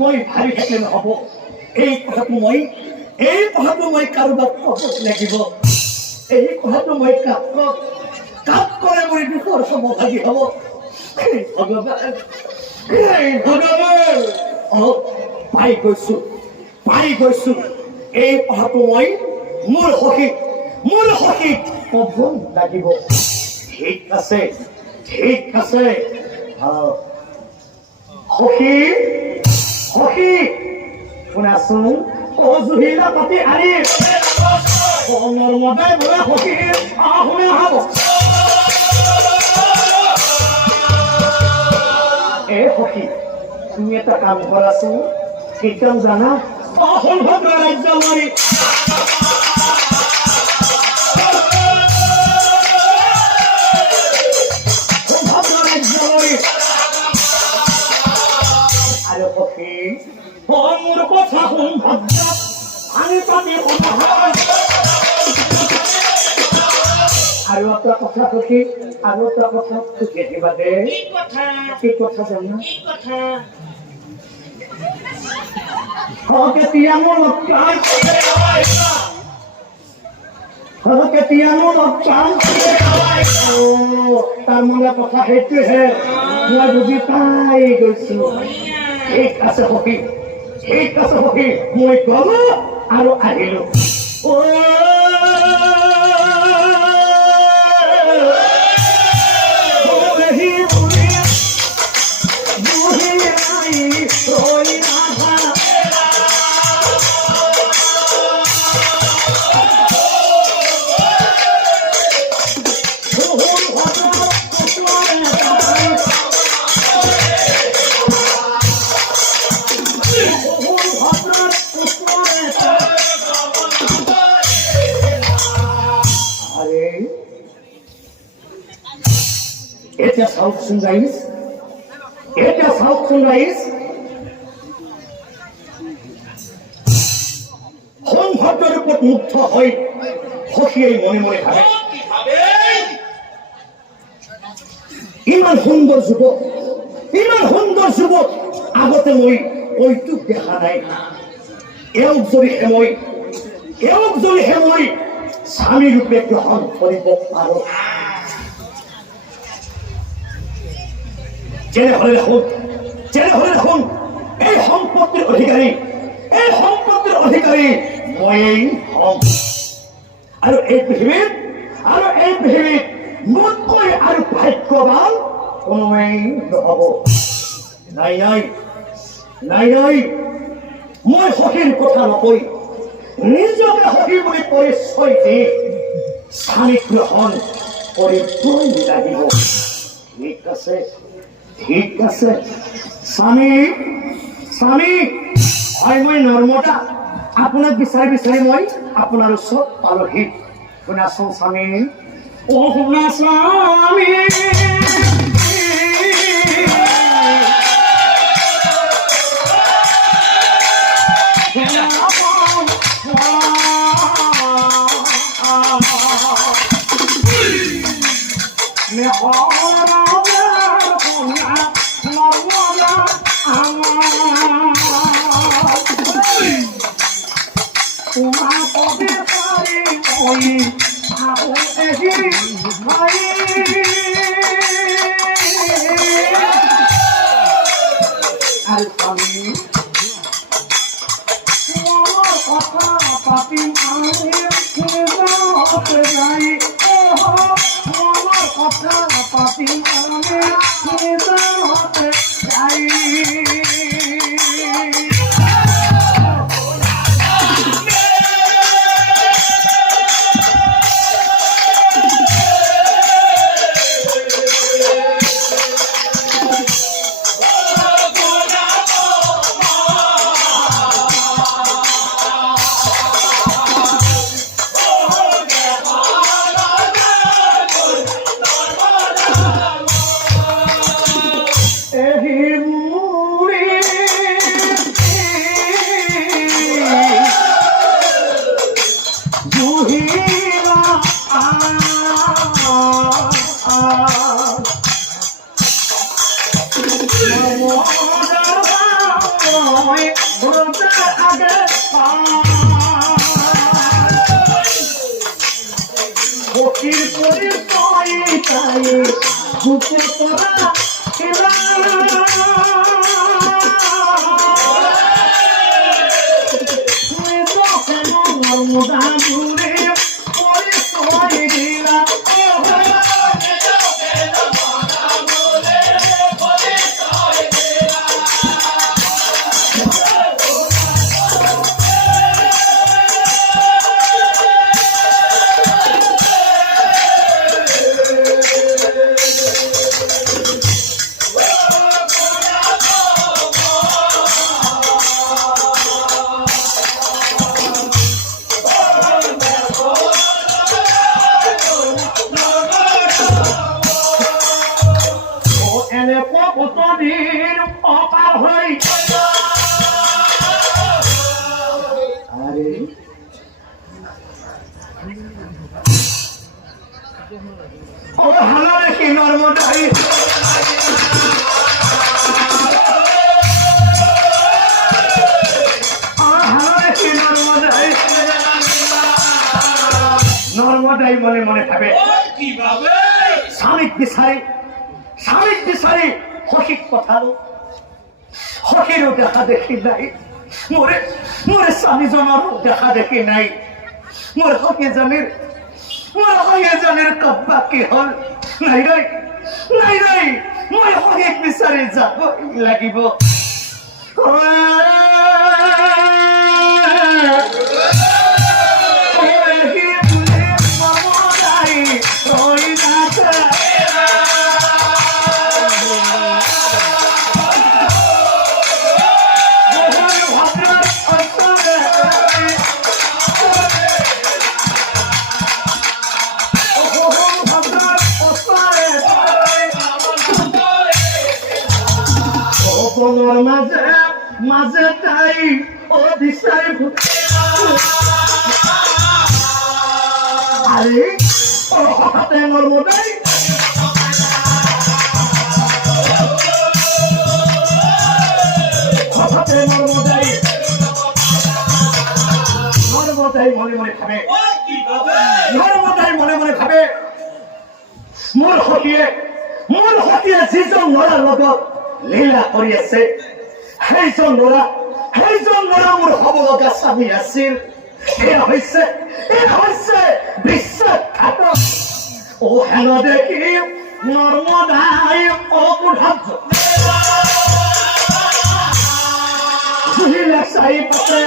মই ভাবি থাকিলে নহ'ব এই কথাটো মই কাৰোবাক ক'ব লাগিব এই কথাটো মই কাক ক'লে মই দুখৰ সমভাগী হ'ব ভগৱান পাই গৈছো এই কথাটো মই মোৰ সখীক ক'ব লাগিব ঠিক আছে সখী শুনাচোন অজুহিলা পাতি আনি নৰ্মদাই বোলে সখী শুনে হ'ব এই সখী তুমি এটা কাম কৰাচোন কেতিয়াও জানা অসম্ভৱ ৰাজ্য মাৰি মোৰ কথা শুন ভদ্ৰ আমি পাতি আৰু এটা কথা সখী আৰু এটা কথা সুখী দিবা দে কি কথা জানা কেতিয়া মোৰ তাৰ মানে কথা সেইটোহে মই বুজি পাই গৈছো ঠিক আছে সখী মই গলো আৰু আহিলো এটা sauksun guys. সংঘাতৰ ওপৰত মুগ্ধ হৈ সখীয়ে মনে মনে ভাবে ইমান সুন্দৰ যুৱক আগতে মই ঐটোক দেখা নাই এওক যদিহে মই স্বামী ৰূপে গ্ৰহণ কৰিব পাৰো যেনেহলে দেখোন এই সম্পত্তিৰ অধিকাৰী ময়েই হম আৰু এই পৃথিৱীত মোতকৈ আৰু ভাগ্যৱান কোনোৱেই নহব নাই মই সখীৰ কথা নকৈ নিজকে সখী বুলি পৰিচয় দি স্বামী গ্ৰহণ কৰিবই লাগিব ঠিক আছে স্বামী হয় মই নৰ্মদা আপোনাক বিচাৰি মই আপোনাৰ ওচৰত পালোহি শুনাচোন স্বামী শুনা স্বামী আমার স্বামী কথা পাতি আমি হতে যাই আমার কথা পাতি আমি হতে যাই নর্মদাই মনে মনে ভাবে স্বামীর বিচারে হসির কথা হসিরও দেখা দেখি নাই মোরে স্বামী জমার দেখা দেখি নাই মোর হকে জানের কব্বা কি হল নাই নাই মই হকে বিচারে যাব লাগিব মাঝে তাই ও দিশাই আরে ও হঠাৎ নর্মদাই মনে মনে খাবে মোৰ সতীয়ে যিজন ল'ৰাৰ লগত লীলা কৰি আছে সেইজন ল'ৰা মোৰ হ'ব লগা স্বামী আছিল এয়া হৈছে বিশ্বাসঘাতক ও হেন দেখি নৰ্মদাই অকুঠাত জুহিলে চাই পাতে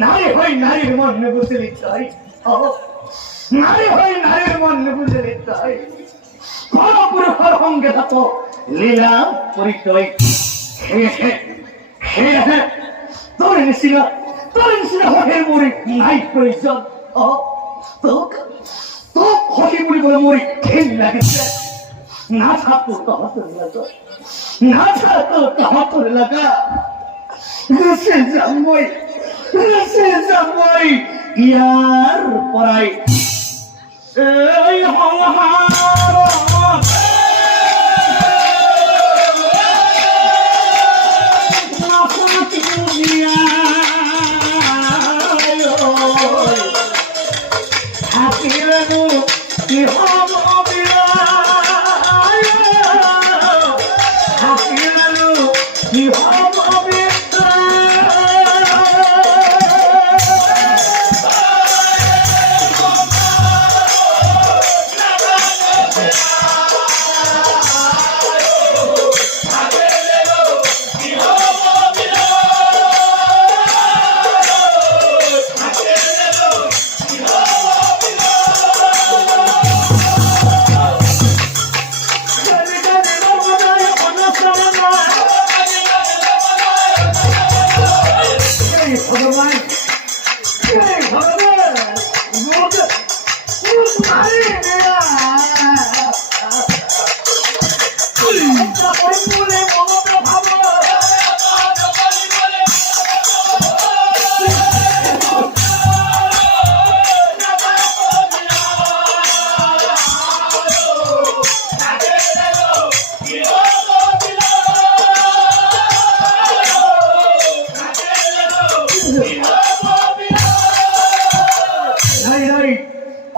নারী হই নারীর মন বুঝে নিতে হয় নারী হই নারীর মন বুঝে নিতে হয় পরপুরুষের সঙ্গে থাকো লীলা পরিচয় তোর নিচিনা হকের মরি নাই প্রয়োজন তোক হকি বুলিবলৈ মরি ঘিন লাগিছে না থাকো তহতর লাগা গুছে যামই ইয়ার পরাই এই সংসার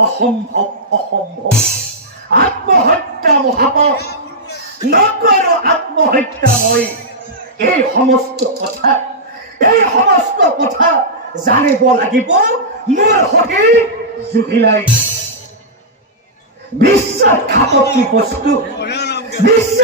অসম্ভব অসম্ভব আত্মহত্যা মহাপাপ নকৰ আত্মহত্যা মই এই সমস্ত কথা জানিব লাগিব মোৰ সখী জুহিলাই বিশ্বাসঘাতক কি বস্তু বিশ্বাস